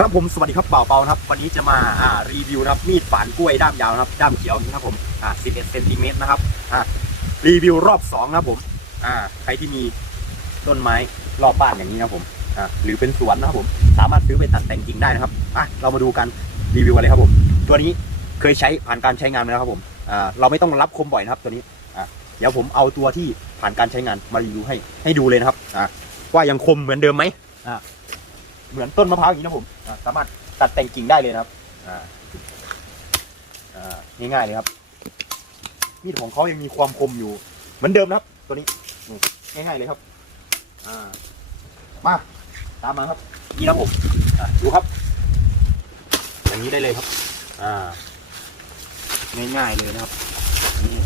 ครับผมสวัสดีครับเป่าเปานะครับวันนี้จะมาอ่ารีวิวนะครับมีดฝานกล้วยด้ามยาวนะครับด้ามเขียวนะครับผมอ่า11เซนติเมตรนะครับอ่ารีวิวรอบ2นะครับผมอ่าใครที่มีต้นไม้รอบบ้านอย่างนี้นะครับผมอ่าหรือเป็นสวนนะครับผมสามารถซื้อไปตัดแต่งกิ่งได้นะครับอะเรามาดูกันรีวิวกันเลยครับผม ตัวนี้เคยใช้ผ่านการใช้งานมาแล้วครับผมอ่าเราไม่ต้องรับคมบ่อยนะครับตัวนี้อ่าเดี๋ยวผมเอาตัวที่ผ่านการใช้งานมารีวิวให้ให้ดูเลยนะครับอ่าว่ายังคมเหมือนเดิมไหมอ่าเหมือนต้นมะพร้าวอย่างนี้นะผม อ่าสามารถตัดแต่งกิ่งได้เลยนะครับอ่าอ่าง่ายๆเลยครับมีดของเขายังมีความคมอยู่ เหมือนเดิมนะครับ ตัวนี้ง่ายๆเลยครับ อ่ามาตามมาครับนี่นะผมดูครับ อย่างนี้ได้เลยครับ อ่า ง่ายๆเลยนะครับนี่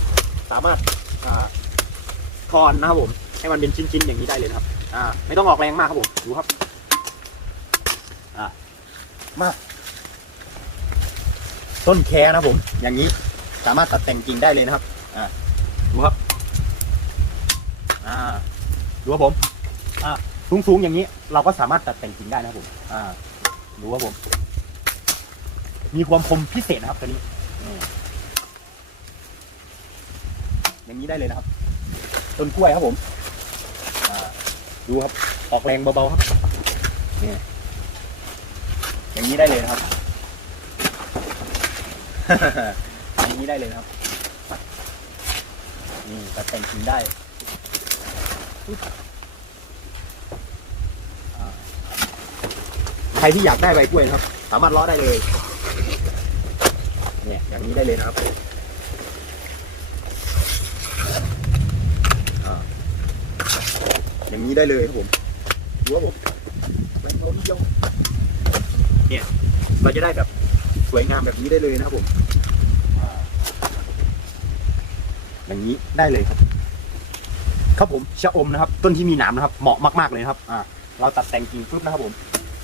สามารถอ่าทอนนะครับผม ให้มันเป็นชิ้นๆอย่างนี้ได้เลยครับ อ่า ไม่ต้องออกแรงมากครับผม ดูครับ อ่า มาต้นแคนะผม อย่างนี้สามารถตัดแต่งกิ่งได้เลยนะครับ อ่าดูครับ อ่าดูครับผม อ่าสูงๆอย่างนี้ เราก็สามารถตัดแต่งกิ่งได้นะครับผม อ่าดูครับผม มีความคมพิเศษนะครับตัวนี้ อย่างนี้ได้เลยนะครับ ต้นกล้วยครับผม ดูครับ ออกแรงเบาๆครับนี่ อย่างนี้ได้เลยนะครับ อย่างนี้ได้เลยครับ นี่ตัดแต่งกิ่งได้ใครที่อยากได้ใบกล้วยนะครับ สามารถลาะได้เลย เนี่ยอย่างนี้ได้เลยนะครับอย่างนี้ได้เลยครับผมดูครับผมแหวนทองนิยม เนี่ย เราจะได้แบบสวยงามแบบนี้ได้เลยนะครับผมอย่างนี้ได้เลยครับ ครับผมชะอมนะครับ ต้นที่มีหนามนะครับ เหมาะมากๆเลยครับ อ่า เราตัดแต่งกิ่งปุ๊บนะครับผม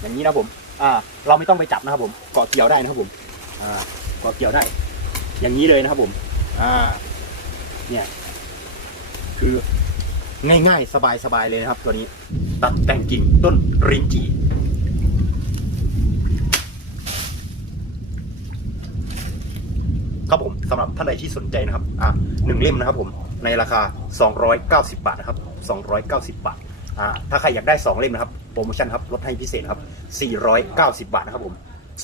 อย่างนี้นะครับผม อ่า เราไม่ต้องไปจับนะครับผมเกาะเกี่ยวได้นะครับผม อ่าเกาะเกี่ยวได้ อย่างนี้เลยนะครับผม อ่า เนี่ย คือง่ายๆ สบายๆเลยนะครับ ตัวนี้ ตัดแต่งกิ่งต้นรินจี ครับผมสำหรับท่านใดที่สนใจนะครับอ่าหนึ่งเล่มนะครับผมในราคา 290 บาทนะครับ290 บาทอ่าถ้าใครอยากได้ 2 เล่มนะครับโปรโมชั่นครับลดให้พิเศษครับ490 บาทนะครับผม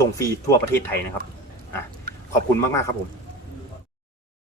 ส่งฟรีทั่วประเทศไทยนะครับอ่าขอบคุณมากๆครับผม